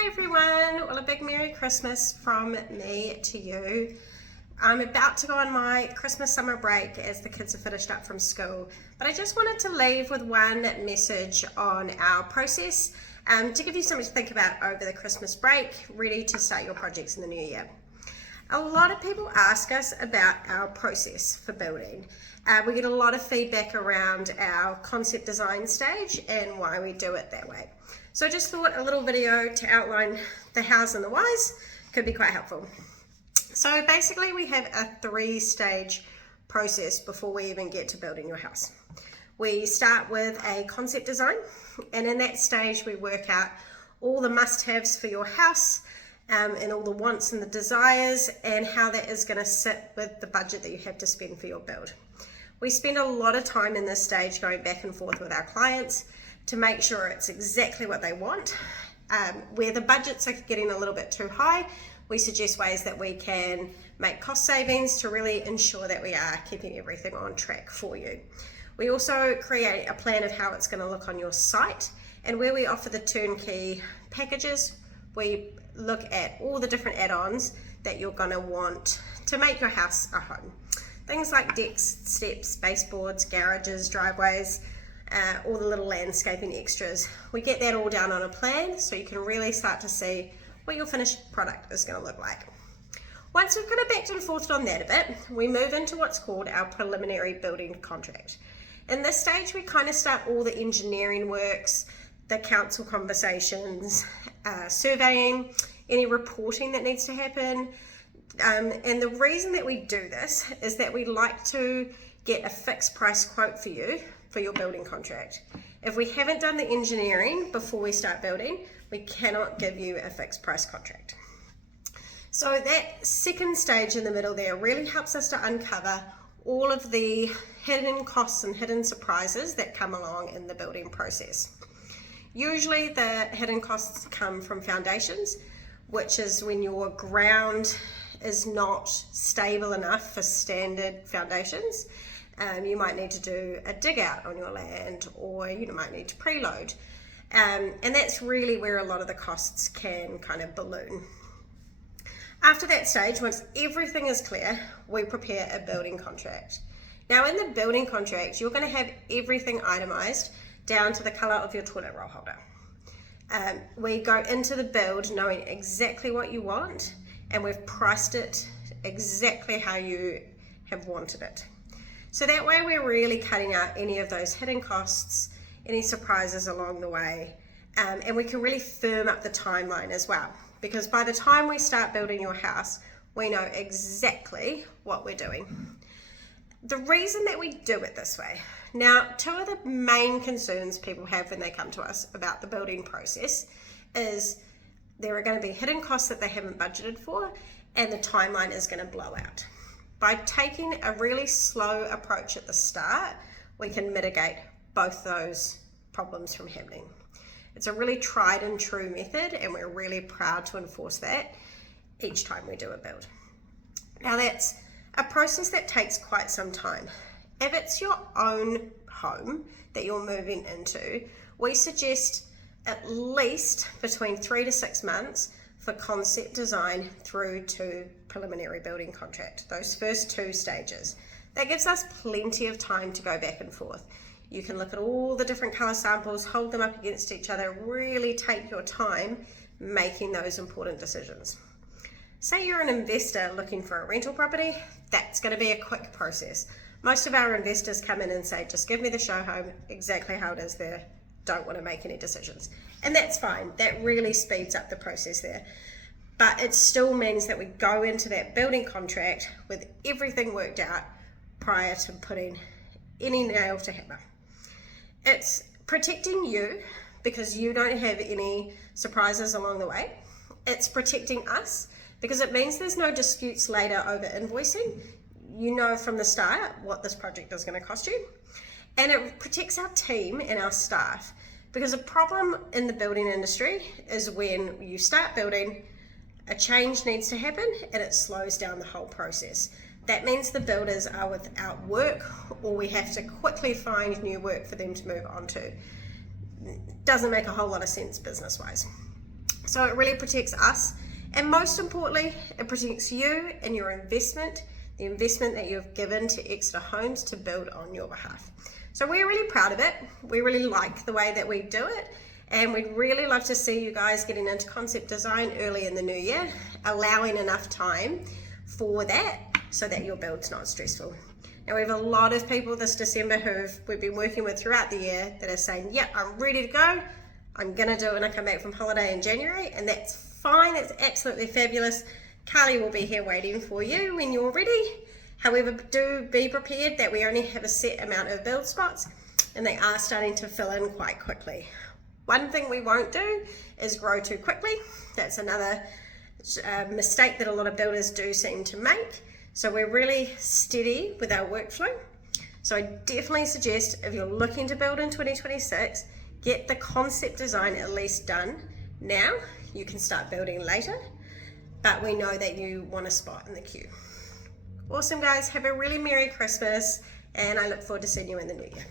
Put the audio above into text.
Hi everyone, well a big Merry Christmas from me to you. I'm about to go on my Christmas summer break as the kids are finished up from school, but I just wanted to leave with one message on our process to give you something to think about over the Christmas break, ready to start your projects in the new year. A lot of people ask us about our process for building. We get a lot of feedback around our concept design stage and why we do it that way. So I just thought a little video to outline the hows and the whys could be quite helpful. So basically we have a 3-stage process before we even get to building your house. We start with a concept design, and in that stage we work out all the must-haves for your house, and all the wants and the desires, and how that is going to sit with the budget that you have to spend for your build. We spend a lot of time in this stage going back and forth with our clients to make sure it's exactly what they want. Where the budgets are getting a little bit too high, we suggest ways that we can make cost savings to really ensure that we are keeping everything on track for you. We also create a plan of how it's going to look on your site, and where we offer the turnkey packages, we look at all the different add-ons that you're going to want to make your house a home. Things like decks, steps, baseboards, garages, driveways, all the little landscaping extras. We get that all down on a plan so you can really start to see what your finished product is going to look like. Once we've kind of backed and forthed on that a bit, we move into what's called our preliminary building contract. In this stage, we kind of start all the engineering works, the council conversations, surveying, any reporting that needs to happen. And the reason that we do this is that we like to get a fixed price quote for you for your building contract. If we haven't done the engineering before we start building, we cannot give you a fixed price contract. So that second stage in the middle there really helps us to uncover all of the hidden costs and hidden surprises that come along in the building process. Usually the hidden costs come from foundations, which is when your ground is not stable enough for standard foundations. You might need to do a dig out on your land, or you might need to preload. And that's really where a lot of the costs can kind of balloon. After that stage, once everything is clear, we prepare a building contract. Now in the building contract, you're going to have everything itemized down to the color of your toilet roll holder. We go into the build knowing exactly what you want, and we've priced it exactly how you have wanted it. So that way we're really cutting out any of those hidden costs, any surprises along the way, and we can really firm up the timeline as well, because by the time we start building your house, we know exactly what we're doing. The reason that we do it this way, now 2 of the main concerns people have when they come to us about the building process is there are going to be hidden costs that they haven't budgeted for, and the timeline is going to blow out. By taking a really slow approach at the start, we can mitigate both those problems from happening. It's a really tried and true method, and we're really proud to enforce that each time we do a build. Now that's a process that takes quite some time. If it's your own home that you're moving into, we suggest at least between 3 to 6 months for concept design through to preliminary building contract, those first 2 stages. That gives us plenty of time to go back and forth. You can look at all the different color samples, hold them up against each other, really take your time making those important decisions. Say you're an investor looking for a rental property, that's going to be a quick process. Most of our investors come in and say, just give me the show home exactly how it is there, don't want to make any decisions. And that's fine, that really speeds up the process there. But it still means that we go into that building contract with everything worked out prior to putting any nail to hammer. It's protecting you because you don't have any surprises along the way. It's protecting us because it means there's no disputes later over invoicing. You know from the start what this project is going to cost you. And it protects our team and our staff, because a problem in the building industry is when you start building, a change needs to happen and it slows down the whole process. That means the builders are without work, or we have to quickly find new work for them to move on to. Doesn't make a whole lot of sense business-wise. So it really protects us, and most importantly, it protects you and your investment, the investment that you've given to Exeter Homes to build on your behalf. So we're really proud of it. We really like the way that we do it, and we'd really love to see you guys getting into concept design early in the new year, allowing enough time for that so that your build's not stressful. Now we have a lot of people this December who we've been working with throughout the year that are saying, yep, I'm ready to go. I'm gonna do it when I come back from holiday in January, and that's fine, it's absolutely fabulous. Carly will be here waiting for you when you're ready. However, do be prepared that we only have a set amount of build spots, and they are starting to fill in quite quickly. One thing we won't do is grow too quickly. That's another mistake that a lot of builders do seem to make. So we're really steady with our workflow. So I definitely suggest, if you're looking to build in 2026, get the concept design at least done now. You can start building later, but we know that you want a spot in the queue. Awesome guys, have a really Merry Christmas, and I look forward to seeing you in the new year.